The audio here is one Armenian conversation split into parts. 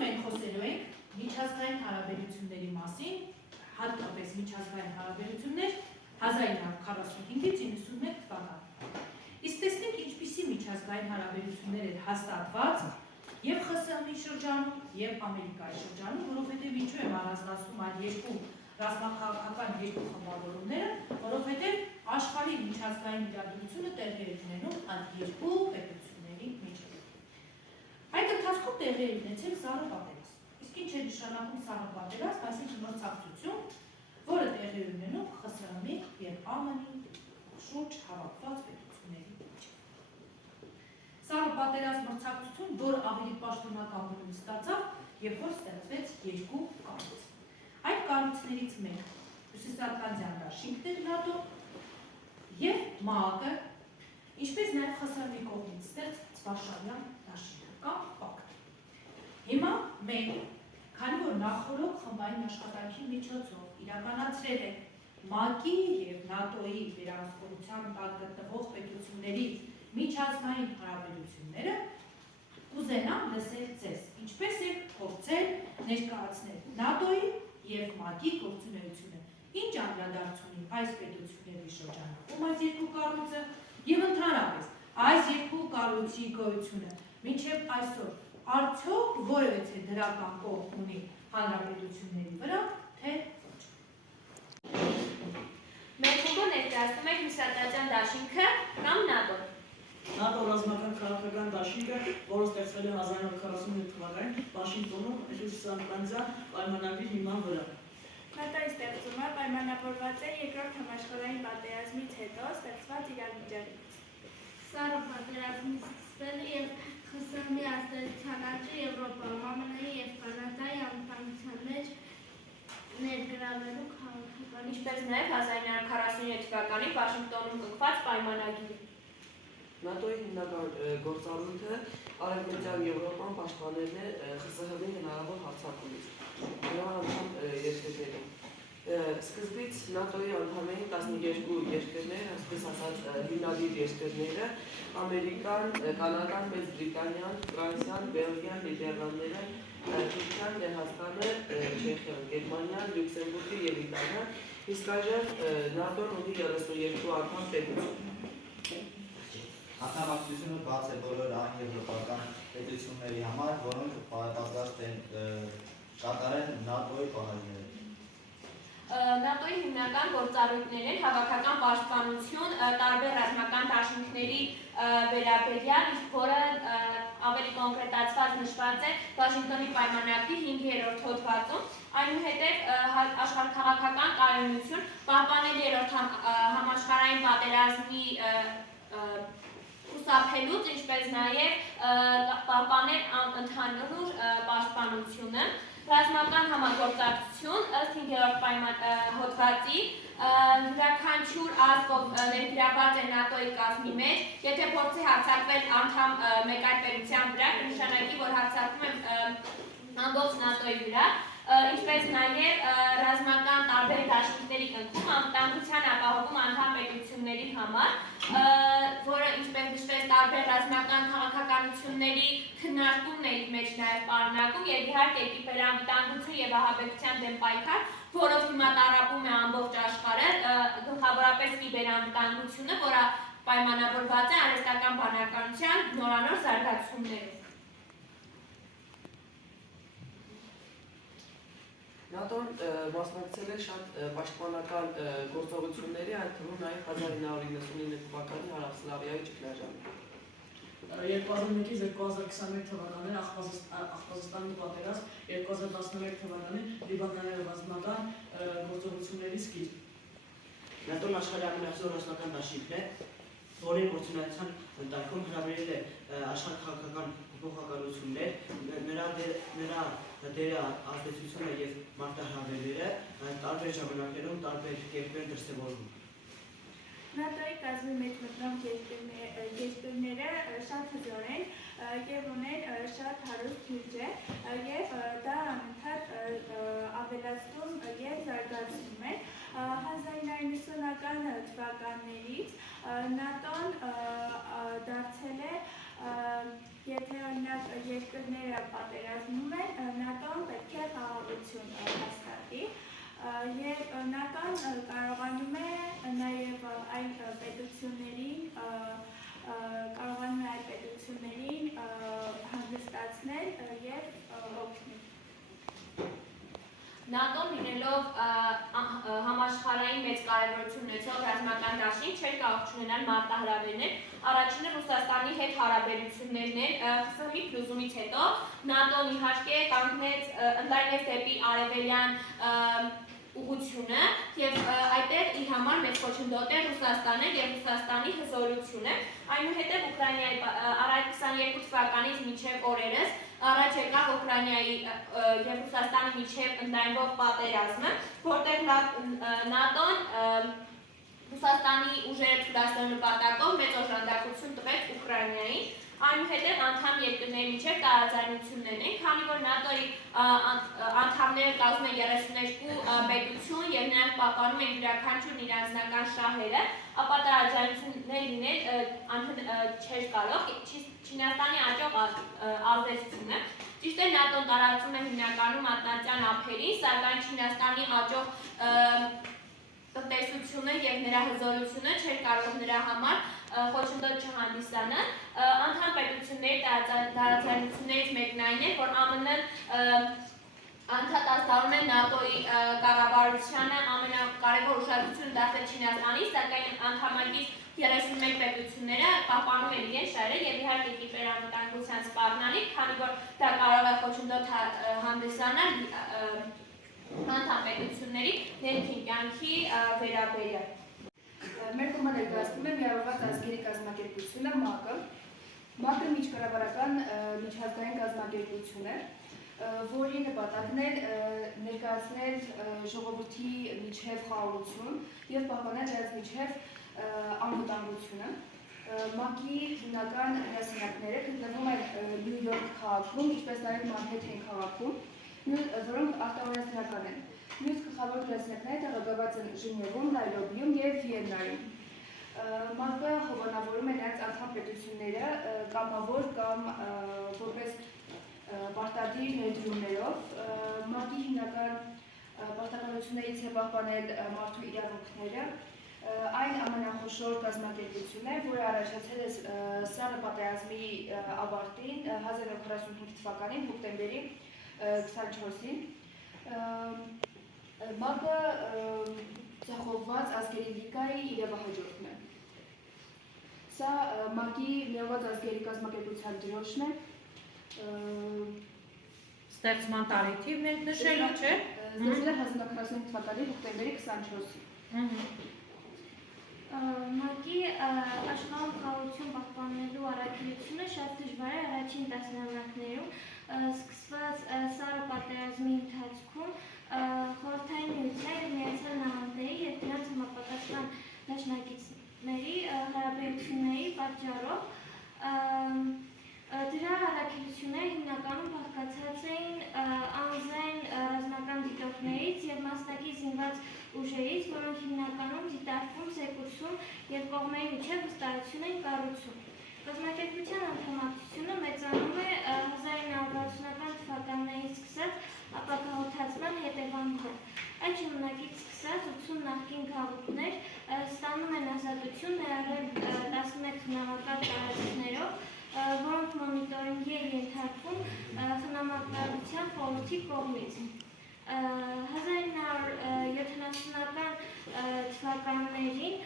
մենք խոսելու ենք միջազգային հարաբերությունների մասին, հատկապես միջազգային հարաբերություններ 1945-ից 91 թվական։ Իսկ տեսնենք ինչպիսի միջազգային հարաբերություններ էր հաստատված եւ ԽՍՀՄ-ի շրջանում եւ Ամերիկայի շրջանում, որովհետեւ ինչու եմ առանձնացնում այդ երկու ռազմաքաղաքական երկու խմբավորումները, որովհետեւ աշխարհի միջազգային իրադրությունը տեղի է ունենում այդ երկու պետությունների միջև։ Այդ ընթացքում տեղի է ունեցել սառը պատերազմ։ Իսկ ինչ է նշանակում սառը պատերազմ, այսինքն մրցակցություն, որը տեղի է ունենում ԽՍՀՄ-ի եւ ԱՄՆ-ի շուրջ հավաքված պետությունների միջև։ Սառը պատերազմ մրցակցություն, որը ավելի պաշտոնական բնույթ ստացավ, երբ որ ստեղծվեց երկու կառույց։ Այդ կառույցներից մեկը Հյուսիսատլանտյան դաշինքն էր ՆԱՏՕ եւ ՄԱԿ-ը, ինչպես նաեւ ԽՍՀՄ-ի կողմից ստեղծված Վարշավյան դաշինքը կամ պակտ։ Հիմա մենք, քանի որ նախորդ խմբային աշխատանքի միջոցով իրականացրել է ՄԱԿ-ի եւ ՆԱՏՕ-ի վերահսկողության տակ գտնվող պետությունների միջազգային հարաբերությունները, կուզենամ լսել ձեզ, ինչպես եք փորձել ներկայացնել ՆԱՏՕ-ի եւ ՄԱԿ-ի գործունեությունը, ինչ անդրադարձ ունի այս պետությունների շրջանում այս երկու կառույցը եւ ընդհանրապես այս երկու կառույցի գոյությունը մինչեւ այսօր արդյոք որևէ դրական կողմ ունի հանրապետությունների վրա, թե ոչ։ Մեր խումբը ներկայացնում է Հյուսիսատլանտյան դաշինքը կամ ՆԱՏՕ-ն։ ՆԱՏՕ ռազմական քաղաքական դաշինքը, որը ստեղծվել է 1947 թվականին Վաշինգտոնում Հյուսիսատլանտյան պայմանագրի հիման վրա։ ՆԱՏՕ-ի ստեղծումը պայմանավորված է Երկրորդ համաշխարհային պատերազմից հետո ստեղծված իրավիճակից։ Սառը պատերազմից սկսվել է եւ ԽՍՀՄ-ի ազդեցության աճը Եվրոպայում, ԱՄՆ-ի եւ Կանադայի անվտանգության մեջ ներգրավելու քաղաքական, ինչպես նաեւ 1947 թվականին Վաշինգտոնում կնքված պայմանագիր։ ՆԱՏՕ-ի հիմնական գործառույթը Արևմտյան Եվրոպան պաշտպանելն է ԽՍՀՄ-ի հնարավոր հարձակումից։ Նրա անդամ երկրների։ Սկզբից ՆԱՏՕ-ի անդամ էին 12 երկրներ, այսպես ասած հիմնադիր երկրները՝ Ամերիկան, Կանադան, Մեծ Բրիտանիան, Ֆրանսիան, Բելգիան, Նիդերլանդները, Թուրքիան, Լեհաստանը, Չեխիան, Գերմանիան, Լյուքսեմբուրգը եւ Իտալիան, իսկ այժմ ՆԱՏՕ-ն ունի 32 անդամ պետություն։ Անդամակցությունը բաց է բոլոր այն եվրոպական պետությունների համար, որոնք պատրաստ են կատարել ՆԱՏՕ-ի պահանջները։ ՆԱՏՕ-ի հիմնական գործառույթներ են հավաքական պաշտպանություն, տարբեր ռազմական դաշինքների վերաբերյալ, որը ավելի կոնկրետացված նշված է Վաշինգտոնի պայմանագրի 5-րդ հոդվածում, այնուհետև աշխարհաքաղաքական կայունություն, պահպանել երրորդ համաշխարհային պատերազմի խուսափելուց, ինչպես նաև պահպանել ընդհանուր պաշտպանությունը, ռազմական համագործակցություն ըստ 5-րդ հոդվածի, յուրաքանչյուր ազգ ներգրավված է ՆԱՏՕ-ի կազմի մեջ, եթե փորձի հարձակվել անդամ մեկ այլ պետության վրա, կնշանակի, որ հարձակվում է ամբողջ ՆԱՏՕ-ի վրա, ինչպես նաև ռազմական տարբեր դաշինքների կնքում անվտանգության ապահովում անդամ պետությունների համար, որը ինչպես նշվեց տարբեր ռազմական քաղաքականությունների քննարկումն է իր մեջ նաև պարունակում եւ իհարկե կիբերանվտանգություն եւ ահաբեկչության դեմ պայքար, որով հիմա տառապում է ամբողջ աշխարհը, գլխավորապես կիբերանվտանգությունը, որը պայմանավորված է արհեստական բանականության նորանոր զարգացումներով։ ՆԱՏՕ-ն մասնակցել է շատ պաշտպանական գործողությունների, այդ թվում նաև 1999 թվականի Հարավսլավիայի ճգնաժամը։ 2001-ից 2021 թվականներին Աղբազստանի պատերազմ, 2011 թվականին Լիբանանի ռազմական գործողությունների սկիզբ։ ՆԱՏՕ-ն աշխարհի ամենահզոր ռազմական դաշինքն է, որի գործունեության ընթացքում հրավիրել է աշխարհաքաղաքական փոփոխություններ, նրա դերը ազդեցությունը եւ մարտահրավերները տարբեր ժամանակներում տարբեր կերպեր դրսևորվում։ ՆԱՏՕ-ի կազմի մեջ մտնող երկրները շատ հզոր են եւ ունեն շատ հարուստ բյուջե եւ դա անընդհատ ավելացնում եւ զարգացնում է 1990-ական թվականներից ՆԱՏՕ-ն դարձել է եթե օրինակ երկրները պատերազմում են, ՆԱՏՕ-ն պետք է խաղաղություն հաստատի եւ ՆԱՏՕ-ն կարողանում է նաեւ այդ պետություններին հանգստացնել եւ օգնել։ ՆԱՏՕ-ն լինելով համաշխարհային մեծ կարևորություն ունեցող ռազմական դաշինք չէր կարող չունենալ մարտահրավերներ։ Առաջինը Ռուսաստանի հետ հարաբերություններն են, ԽՍՀՄ-ի փլուզումից հետո ՆԱՏՕ-ն իհարկե կանգնեց ընդլայնեց դեպի արևելյան ուղղությունը եւ այդտեղ իր համար մեծ խոչընդոտ է Ռուսաստանը եւ Ռուսաստանի հզորությունը։ Այնուհետեւ Ուկրաինայի առայժմ 22 թվականից մինչև օրերս առաջ եկավ Ուկրաինայի եւ Ռուսաստանի միջև ընդլայնվող պատերազմը, որտեղ ՆԱՏՕ-ն Ռուսաստանի ուժերը թույլատրելու նպատակով մեծ օժանդակություն տվեց Ուկրաինային, այնուհետև անդամ երկրների միջև տարաձայնություններ են, քանի որ ՆԱՏՕ-ի անդամները կազմում են 32 պետություն եւ նրանք պահպանում են յուրաքանչյուրն իր անձնական շահերը, ապա տարաձայնություններ լինել չէր կարող Չինաստանի աճող ազդեցությունը։ Ճիշտ է, ՆԱՏՕ-ն տարածում է հիմնականում Ատլանտյան ափերին, սակայն Չինաստանի աճող տնտեսությունը եւ նրա հզորությունը չէր կարող նրա համար խոչընդոտ չհանդիսանալ։ Անդամ պետությունների տարաձայնություններից մեկն այն է, որ ԱՄՆ-ն անդրադառնում է ՆԱՏՕ-ի կառավարությանը ամենակարևոր ուշադրությունը դարձել Չինաստանին, սակայն անդամակից 31 պետությունները պահպանում են իրենց շահերը եւ իհարկե կիբերանվտանգության սպառնալիք, քանի որ դա կարող է խոչընդոտ հանդիսանալ անդամ պետությունների ներքին կյանքի վերաբերյալ։ Մեր կողմը ներկայացնում է Միավորված ազգերի կազմակերպությունը ՄԱԿ-ը։ ՄԱԿ-ը միջկառավարական միջազգային կազմակերպություն է, որի նպատակն է ներկայացնել ժողովրդի միջև խաղաղություն եւ պահպանել դրանց միջև անվտանգությունը։ ՄԱԿ-ի հիմնական դասանակները գտնվում են Նյու Յորք քաղաքում, ինչպես նաև Մանհեթեն քաղաքում, որոնք արտահայտական են։ Մյուս գլխավոր դասանակները տեղակայված են Ժնևում, Նայրոբիում եւ Վիեննայում։ ՄԱԿ-ը հովանավորում է նրանց անդամ պետությունները կամավոր կամ որպես պարտադիր ներդրումներով։ ՄԱԿ-ի հիմնական պարտականություններից է պահպանել մարդու իրավունքները։ Այն ամենախոշոր կազմակերպությունն է, որը առաջացել է Սառը պատերազմի ավարտին 1945 թվականին հոկտեմբերի 24-ին։ ՄԱԿ-ը ձախողված ազգերի լիգայի իրավահաջորդն է։ Սա ՄԱԿ-ի Միավորված ազգերի կազմակերպության դրոշն է։ Ստեղծման տարեթիվն ենք նշելու, չէ՞։ Ստեղծվել է 1945 թվականի հոկտեմբերի 24-ին։ ՄԱԿ-ի աշխարհում խաղաղություն պահպանելու առաքելությունը շատ դժվար է առաջին տասնամյակներում, սկսված Սառը պատերազմի ընթացքում Խորհրդային Միության և Միացյալ Նահանգների և դրանց համապատասխան դաշնակիցների հարաբերությունների պատճառով դրա առաքելությունները հիմնականում բաղկացած էին անձայն ռազմական դիտորդներից և մասնակից զինված ուժերից, որոնք հիմնականում դիտարկում, զեկուցում և կողմերի միջև վստահություն են կառուցում։ Կազմակերպության անդամակցությունը մեծանում է 1960-ական թվականներից սկսած ապագահոթացման հետևանքով։ Այդ ժամանակից սկսած 80 նախկին գաղութներ ստանում են ազատություն ներառել 11 խնամակալ տարածքներով, որոնք մոնիտորինգի է ենթարկվում խնամակալության խորհրդի կողմից։ 1970-ական թվականներին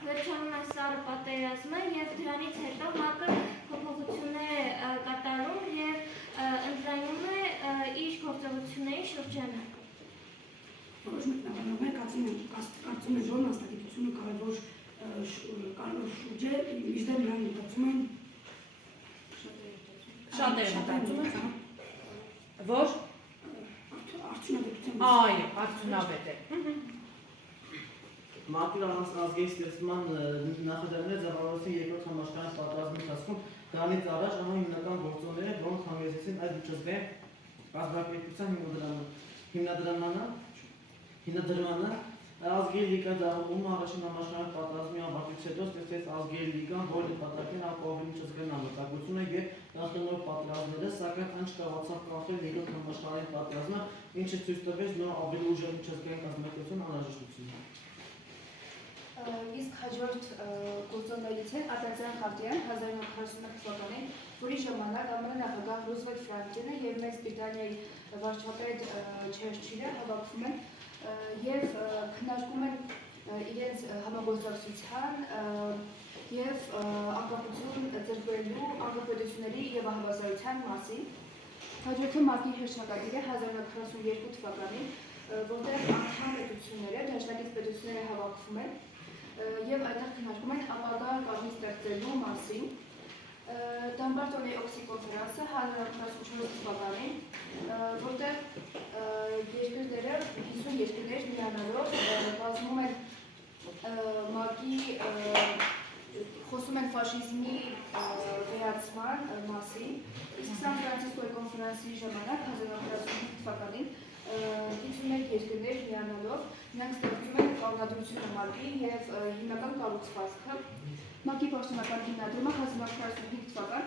վերջանում է Սառը պատերազմը և դրանից հետո ՄԱԿ-ը փոփոխություններ է կատարում և ընդլայնում է իր գործողությունների շրջանը։ Որոշ մեկնաբանողներ կարծում են, որ մասնագիտությունը կարևոր շուրջ է, մինչդեռ նրանք մտածում են Շատերը մտածում են, որ արդյունավետության այո, արդյունավետ է։ ՄԱԿ-ի ազգերի ստեղծման նախաձեռնները ձևավորեցին երկրորդ համաշխարհային պատերազմի ընթացքում դրանից առաջ ահա հիմնական գործոնները, որոնք հանգեցրին այդ միջազգային կազմակերպության հիմնադրմանը Ազգերի լիգա ձախողումը առաջին համաշխարհային պատերազմի ավարտից հետո ստեղծեց ազգերի լիգան, որի նպատակն ապահովել միջազգային անվտանգությունը եւ նախնոր պատերազմները, սակայն այն չկարողացավ կանխել երկրորդ համաշխարհային պատերազմը, ինչը ցույց տվեց նոր ավելի ուժեղ միջազգային կազմակերպության անհրաժեշտությունը։ Իսկ հաջորդ գործոններից է Ատլանտյան խորհրդան 1941 թվականին, որի ժամանակ ԱՄՆ նախագահ Ռուզվելտ Ֆրանկլինը եւ Մեծ Բրիտանիայի վարչապետ Չերչիլը հավաքվում են եւ քննարկում են իրենց համագործակցության եւ անկախություն ձեռք բերելու անկախությունների եւ ահաբազարության մասին։ Հաջորդը ՄԱԿ-ի հրաշագիրը 1942 թվականին, որտեղ անդամ պետությունները, դաշնակից պետությունները հավաքվում են եւ այդտեղ քննարկում են ապագա կազմի ստեղծելու մասին։ Դամբարտոնի օքսի կոնֆերանսը 1944 թվականին, որտեղ երկրները 50 երկրներ միանալով կազմում են ՄԱԿ-ի խոսում են ֆաշիզմի վերացման մասին, իսկ Սան Ֆրանցիսկոյի կոնֆերանսի ժամանակ 1945 թվականին 51 երկրներ միանալով նրանք ստեղծում են կանոնադրությունը ՄԱԿ-ի եւ հիմնական կառուցվածքը։ ՄԱԿ-ի պաշտոնական հիմնադրումը 1945 թվական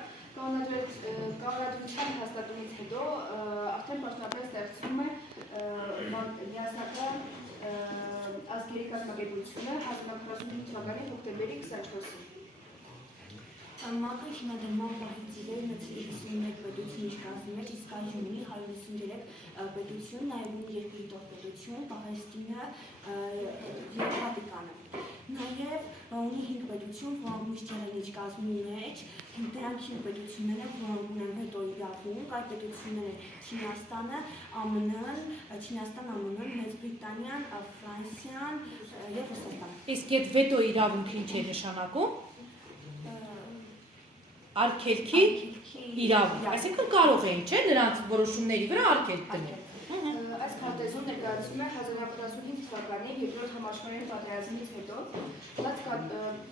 կանոնադրության հաստատումից հետո արդեն պաշտոնապես ստեղծվում է միասնական ազգերի կազմակերպությունը 1945 թվականի հոկտեմբերի 24-ին։ ՄԱԿ-ը հիմնադրման պահից ի վեր ունեցել 51 պետություն իր կազմի մեջ, իսկ այժմ ունի 153 պետություն, նաև ունի երկրի տող-պետություն, Պաղեստինը և Վատիկանը։ Նաև ունի 5 պետություն, որոնք միշտ եղել իր կազմի մեջ, դրանք 5 պետությունները, որոնք ունեն վետո իրավունք, այդ պետությունները Չինաստանը, ԱՄՆ-ն, Մեծ Բրիտանիան, Ֆրանսիան և Ռուսաստանը։ Իսկ այդ վետո իրավունքը ինչ է նշանակում։ Արգելքի իրավունք, այսինքն կարող էին, չէ՞, նրանց որոշումների վրա արգելք դնել։ Այս քարտեզում ներկայացվում է 1945 թվականի երկրորդ համաշխարհային պատերազմից հետո բաց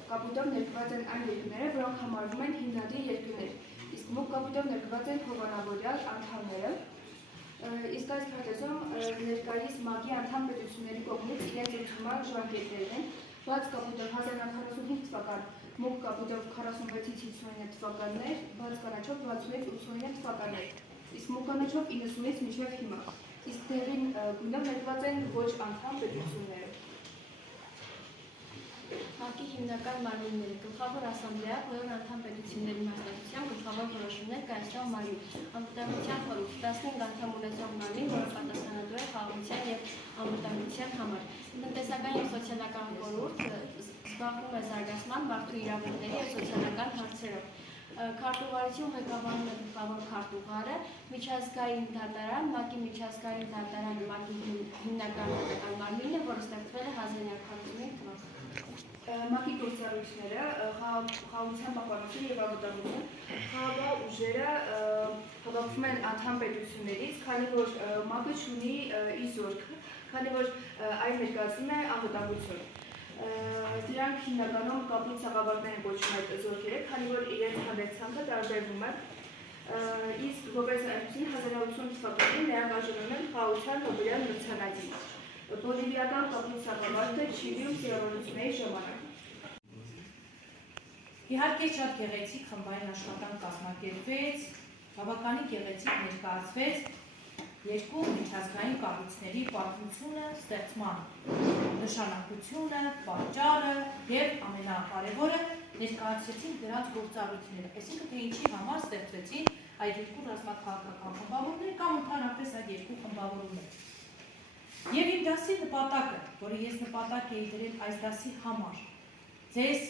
կապիտով ներկված են այն երկրները, որոնք համարվում են հիմնադիր երկրներ, իսկ մուգ կապիտով ներկված են հովանավորյալ անդամները։ Իսկ այս քարտեզում ներկայիս ՄԱԿ-ի անդամ պետությունների կողմից իրենց ընդունման ժամկետներն են, բաց կապիտով 1945 թվական, մուգ կապիտով 46-ից 59 թվականներ, բաց կանաչով 60-ից 89 թվականներ, իսկ մուգ կանաչով 90-ից մինչև հիմա, իսկ դեղին գույնով ներկված են ոչ անդամ պետությունները։ ՄԱԿ-ի հիմնական մարմինները գլխավոր ասամբլեա, որն անդամ պետությունների մասնակցությամբ գլխավոր որոշումներ կայացնող մարմին, անվտանգության խորհուրդ, 15 անդամ ունեցող մարմին, որը պատասխանատու է խաղաղության եւ անվտանգության համար, տնտեսական եւ սոցիալական խորհուրդ զբաղվում է զարգացման, մարդու իրավունքների եւ սոցիալական հարցերով։ Քարտուղարություն ղեկավարում է գլխավոր քարտուղարը, միջազգային դատարան, ՄԱԿ-ի միջազգային դատարանը ՄԱԿ-ի հիմնական մարմինը, որը ստեղծվել է 1945 թվականին։ ՄԱԿ-ի գործառույթները, խաղաղության պահպանություն եւ անվտանգություն, խաղաղ ուժերը հավաքվում են անդամ պետություններից, քանի որ ՄԱԿ-ը ունի իր զորքը, քանի որ այն ներկայացնում է անվտանգություն։ Դրանք հիմնականում կապի ցեղավարներ են կոչվում այդ զորքերը, քանի որ իրենց հանդերձանքը տարբերվում է։ Իսկ որպես այդպիսին 1980 թվականին նրանք արժանանում են խաղաղության Նոբելյան մրցանակին։ Բոլիվիական կապի ցեղավարտը Չիլիում սիրավորությունների ժամանակ։ Իհարկե շատ գեղեցիկ խմբային աշխատանք կազմակերպվեց, բավականին գեղեցիկ ներկայացվեց երկու միջազգային կառույցների պատմությունը, ստեղծման նշանակությունը, պատճառը եւ ամենակարևորը ներկայացրեցին դրանց գործառույթները, այսինքն թե ինչի համար ստեղծվեցին այդ երկու ռազմաքաղաքական խմբավորները կամ ընդհանրապես այդ երկու խմբավորումները։ Եվ իմ դասի նպատակը, որը ես նպատակ էի դրել այս դասի համար, ձեզ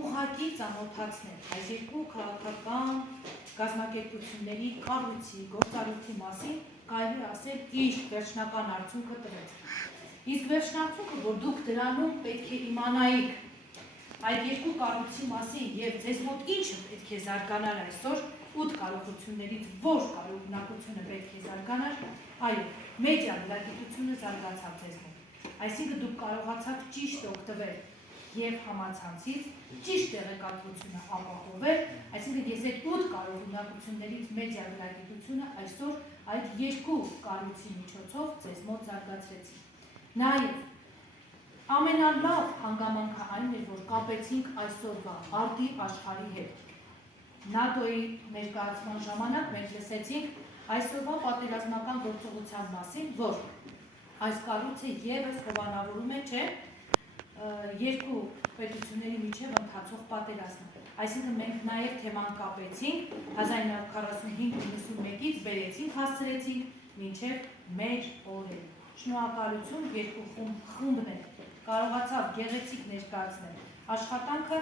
ուղղակի ծանոթացնել այս երկու քաղաքական կազմակերպությունների կառույցի, գործառույթի մասին կարելի ասել իր վերջնական արդյունքը տվեց։ Իսկ վերջնարդյունքը, որ դուք դրանում պետք է իմանայիք այդ երկու կառույցի մասին եւ ձեզ մոտ ինչը պետք է զարգանար այսօր, 8 կարողություններից որ կարողունակությունը պետք է զարգանար, այո, մեդիա լրատվությունը զարգացավ ձեզ մոտ։ Այսինքն դուք կարողացաք ճիշտ օգտվել եւ համացանցից, ճիշտ տեղեկատվությունը ապահովել, այսինքն ես այդ 8 կարողունակություններից մեդիա լրատվությունը այսօր այդ երկու կառույցի միջոցով ձեզ մոտ զարգացրեցի։ Նաեւ Ամենալավ հանգամանքը այն էր, որ կապեցինք այսօրվա արդի աշխարհի հետ։ ՆԱՏՕ-ի ներկայացման ժամանակ մենք լսեցինք այսօրվա պատերազմական գործողության մասին, որ այս կառույցը ևս հովանավորում է, չէ, երկու պետությունների միջև ընթացող պատերազմը։ Այսինքն մենք նաև թեման կապեցինք 1945-91-ից բերեցինք, հասցրեցինք մինչև մեր օրերը։ Շնորհակալություն երկու խումբն է կարողացավ գեղեցիկ ներկայացնել աշխատանքը